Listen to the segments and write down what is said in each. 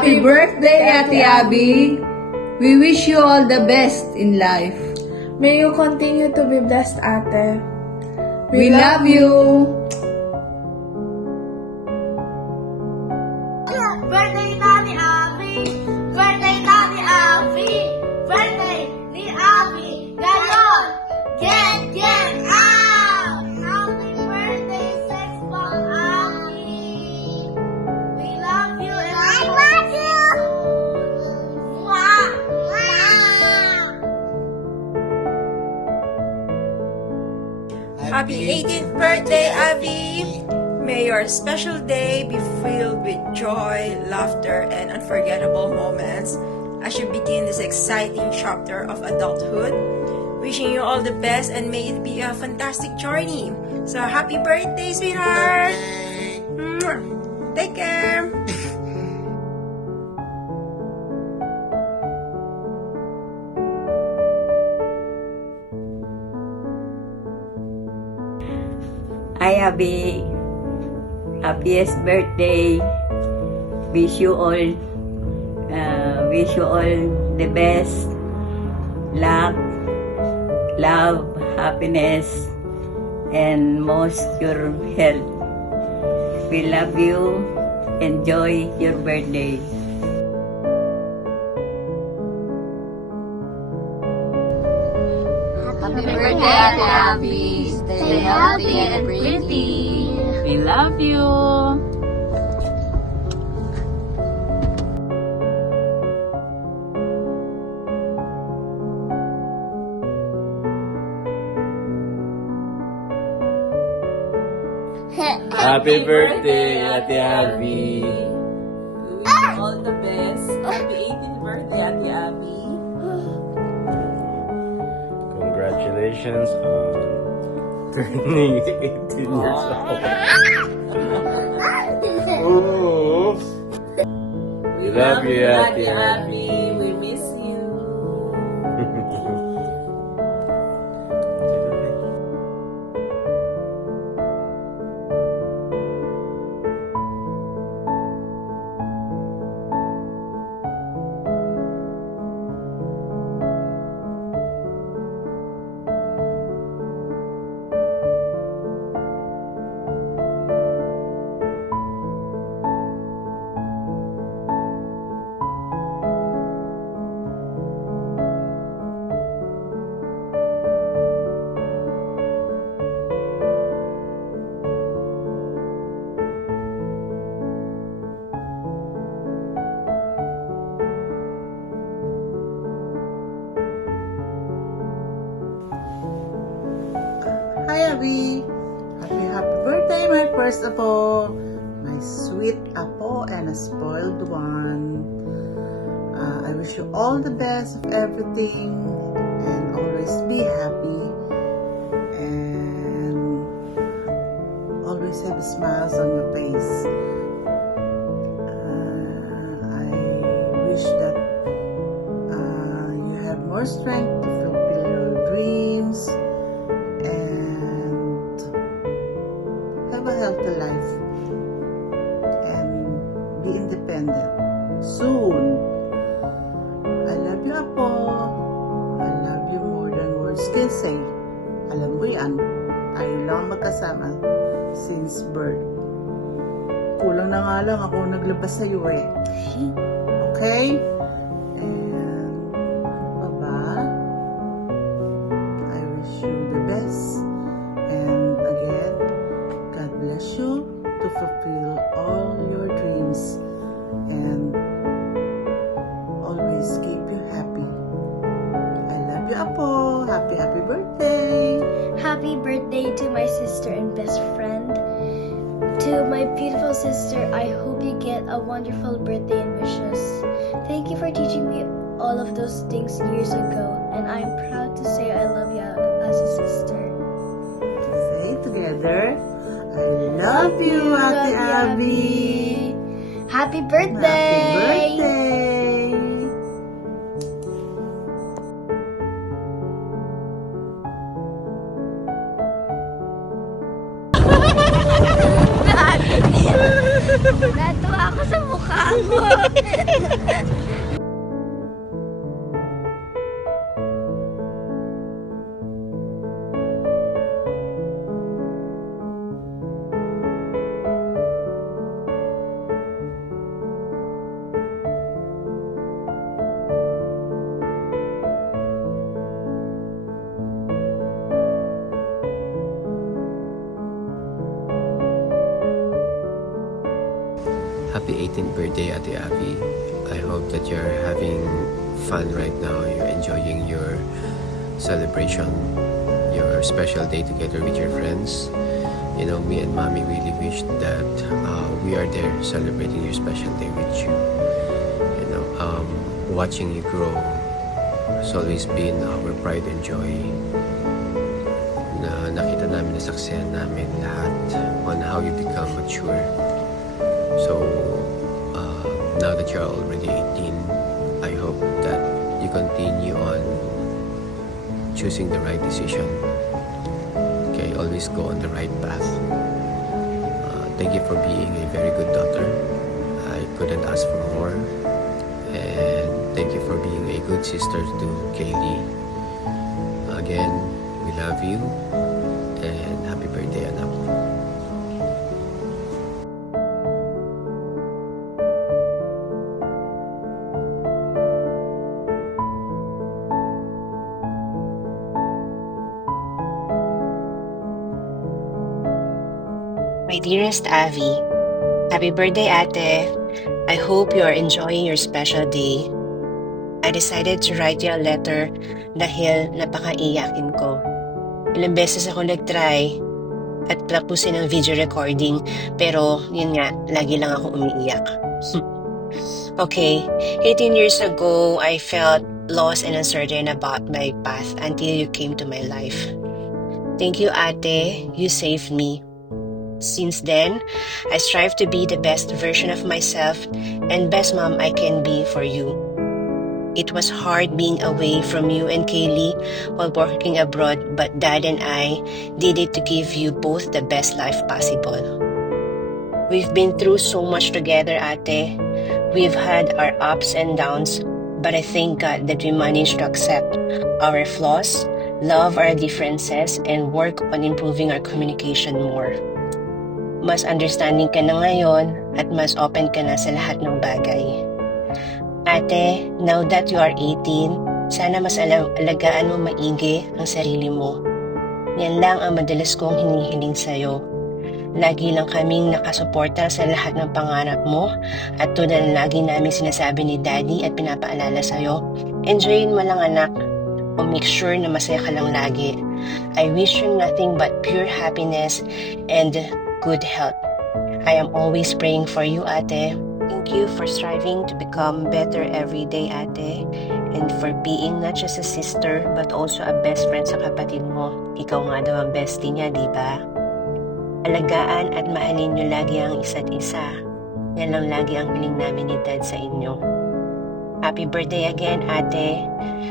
Happy birthday, Ate Abby! We wish you all the best in life. May you continue to be blessed, ate. We love you! Birthday na ni Abby! Birthday na ni Abby! Birthday ni Abby! Ganon! Get out! Happy birthday, sexball Abby! We love you and I love you! Mwah! Happy 18th birthday, Abby! May your special day be filled with joy, laughter, and unforgettable moments as you begin this exciting chapter of adulthood. Wishing you all the best and may it be a fantastic journey. So happy birthday, sweetheart! Mwah. Take care! Hi, Abby. Happiest birthday. Wish you all the best. Luck, love, happiness, and most your health. We love you. Enjoy your birthday. Happy birthday, Ate Abby! Stay healthy and pretty! We love you. Happy birthday, Ate Abby! All the best. Happy 18th birthday, Ate Abby. Congratulations on turning 18 years old. Ooh. We love you, Ate Abby. We miss you. Hi, Abby! Happy birthday, my first apo! My sweet apo and a spoiled one. I wish you all the best of everything and always be happy and always have smiles on your face. I wish that you have more strength to fulfill your dreams and have a healthy life and be independent soon. I love you, Apo. I love you more than words can say. Alam mo yan, tayo lang magkasama since birth. Kulang na nga lang ako naglabas sa iyo eh. Okay? And Baba, I wish you the best. And again, God bless you to fulfill all your dreams and always keep you happy. I love you, Apo. Happy birthday. Happy birthday to my sister and best friend. To my beautiful sister, I hope you get a wonderful birthday and wishes. Thank you for teaching me all of those things years ago, and I'm proud to say I love you as a sister. Say together, I love you, Ate Abby. Happy birthday! Happy birthday! Natuwa ako sa mukha mo. Happy 18th birthday, Ate Abby. I hope that you're having fun right now. You're enjoying your celebration, your special day together with your friends. You know, me and Mommy really wish that we are there celebrating your special day with you. You know, watching you grow has always been our pride and joy. Na nakita namin na saksayan namin lahat on how you become mature. So, now that you're already 18, I hope that you continue on choosing the right decision. Okay, always go on the right path. Thank you for being a very good daughter. I couldn't ask for more. And thank you for being a good sister to Kaylee. Again, we love you. And happy birthday, anak. My dearest Avi, happy birthday, Ate. I hope you are enjoying your special day. I decided to write you a letter dahil napakaiyakin ko. Ilang beses ako nag-try at tapusin ang video recording, pero yun nga, lagi lang ako umiiyak. Okay, 18 years ago, I felt lost and uncertain about my path until you came to my life. Thank you, Ate. You saved me. Since then, I strive to be the best version of myself and best mom I can be for you. It was hard being away from you and Kaylee while working abroad, but Dad and I did it to give you both the best life possible. We've been through so much together, Ate. We've had our ups and downs, but I thank God that we managed to accept our flaws, love our differences, and work on improving our communication more. Mas understanding ka na ngayon at mas open ka na sa lahat ng bagay. Ate, now that you are 18, sana mas alagaan mo maigi ang sarili mo. Yan lang ang madalas kong hinihiling sa'yo. Lagi lang kaming nakasuporta sa lahat ng pangarap mo at tulad na lagi namin sinasabi ni Daddy at pinapaalala sa'yo, enjoyin mo lang anak o make sure na masaya ka lang lagi. I wish you nothing but pure happiness and good health. I am always praying for you, Ate. Thank you for striving to become better every day, Ate, and for being not just a sister but also a best friend sa kapatid mo. Ikaw nga daw ang bestie niya, di ba? Alagaan at mahalin niyo lagi ang isa't isa. Yan lang lagi ang hiling namin ni Dad sa inyo. Happy birthday again, Ate.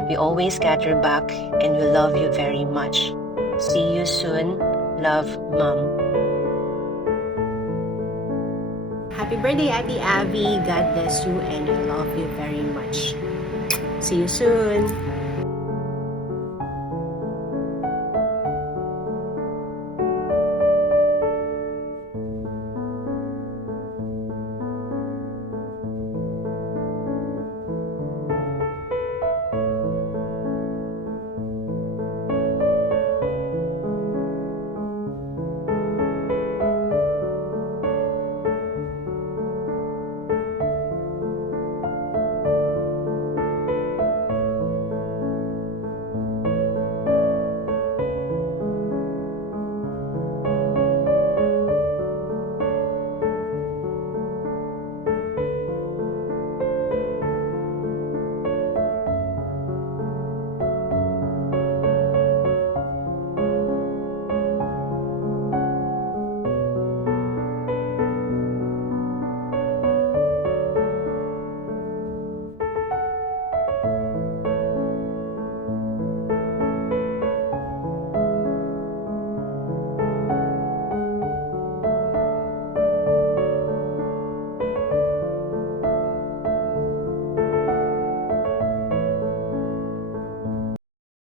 We always got your back and we love you very much. See you soon. Love, Mom. Happy birthday, Ate Abby. God bless you and I love you very much. See you soon.